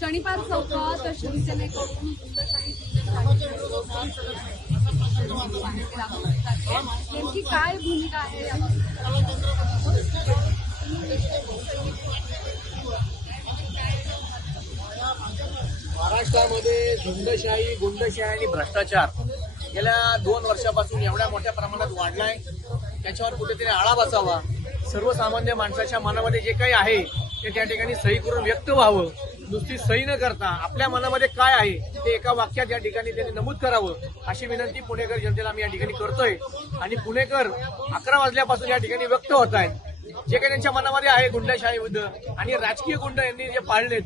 शनिवार चौकात शिवसेनेकडून नेमकी काय भूमिका आहे? महाराष्ट्रामध्ये झुंडशाही, गुंडशाही आणि भ्रष्टाचार गेल्या 2 वर्षापासून एवढ्या मोठ्या प्रमाणात वाढलाय. त्याच्यावर कुठेतरी आळा बसावा. सर्वसामान्य माणसाच्या मनामध्ये जे काही आहे ते त्या ठिकाणी सही करून व्यक्त व्हावं. नुसती सही न करता आपल्या मनामध्ये काय आहे ते एका वाक्यात या ठिकाणी त्यांनी नमूद करावं, अशी विनंती पुणेकर जनतेला आम्ही या ठिकाणी करतोय. आणि पुणेकर 11 वाजल्यापासून या ठिकाणी व्यक्त होत आहेत. जे काही त्यांच्या मनामध्ये आहे गुंडशाही विरुद्ध आणि राजकीय गुंड यांनी जे पाळलेत,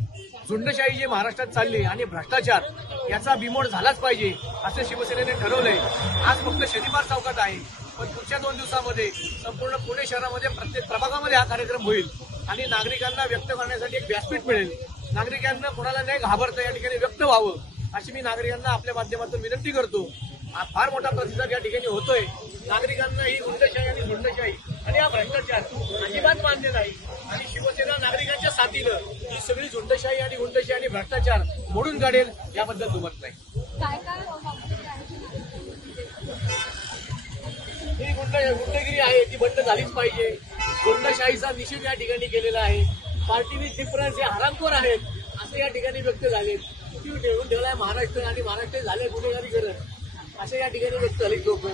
झुंडशाही जी महाराष्ट्रात चालली आणि भ्रष्टाचार याचा बिमोड झालाच पाहिजे असं शिवसेनेने ठरवलंय. आज फक्त शनिवार चौकात आहे, पण पुढच्या 2 दिवसामध्ये संपूर्ण पुणे शहरामध्ये प्रत्येक प्रभागामध्ये हा कार्यक्रम होईल आणि नागरिकांना व्यक्त करण्यासाठी एक व्यासपीठ मिळेल. नागरिकांना कोणाला नाही घाबरता या ठिकाणी व्यक्त व्हावं अशी मी नागरिकांना आपल्या माध्यमातून विनंती करतो. फार मोठा प्रतिसाद या ठिकाणी होतोय. नागरिकांना ही गुंडशाही आणि झुंडशाही आणि हा भ्रष्टाचार अजिबात मान्य नाही आणि शिवसेना नागरिकांच्या साथीनं ही सगळी झुंडशाही आणि गुंडशाही आणि भ्रष्टाचार मोडून काढेल याबद्दल दुमत नाही. ही गुंडगिरी आहे ती बंद झालीच पाहिजे. गुंडशाहीचा निषेध या ठिकाणी केलेला आहे. पार्टी विथ डिफरन्स हे हरामखोर आहेत असं या ठिकाणी व्यक्त झाले. ती ठेवून ठेवलाय महाराष्ट्र आणि महाराष्ट्र झाले गुन्हेगारी करत असे या ठिकाणी व्यक्त झाले लोक.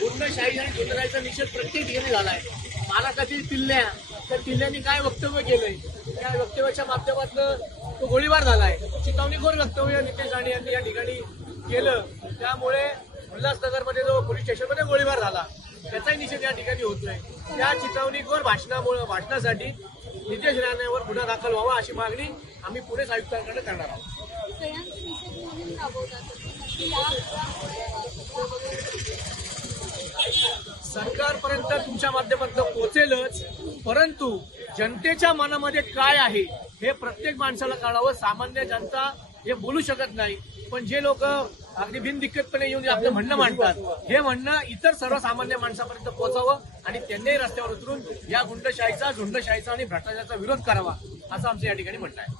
गुंडशाही आणि गुंडशाहीचा निषेध प्रत्येक ठिकाणी झालाय. महाराष्ट्रातील किल्ल्या त्या किल्ल्यांनी काय वक्तव्य केलंय त्या वक्तव्याच्या माध्यमातून तो गोळीबार झालाय. चितावणीखोर वक्तव्य नितेश राणे यांनी या ठिकाणी केलं, त्यामुळे उल्हासनगरमध्ये जो पोलीस स्टेशनमध्ये गोळीबार झाला त्याचाही निषेध या ठिकाणी होतोय. त्या चितावणीखोर भाषणासाठी नितेश राणेवर गुन्हा दाखल व्हावा अशी मागणी आम्ही पुणे आयुक्तांकडे करणार आहोत. सरकारपर्यंत तुमच्या माध्यमातून पोहोचेलच, परंतु जनतेच्या मनामध्ये काय आहे हे प्रत्येक माणसाला कळावं. सामान्य जनता हे बोलू शकत नाही, पण जे लोक अगदी बिनदिक्कतपणे येऊन आपलं म्हणणं मांडतात हे म्हणणं इतर सर्वसामान्य माणसापर्यंत पोहोचावं आणि त्यांनीही रस्त्यावर उतरून या गुंडशाहीचा, झुंडशाहीचा आणि भ्रष्टाचाराचा विरोध करावा असं आमचं या ठिकाणी म्हणणं आहे.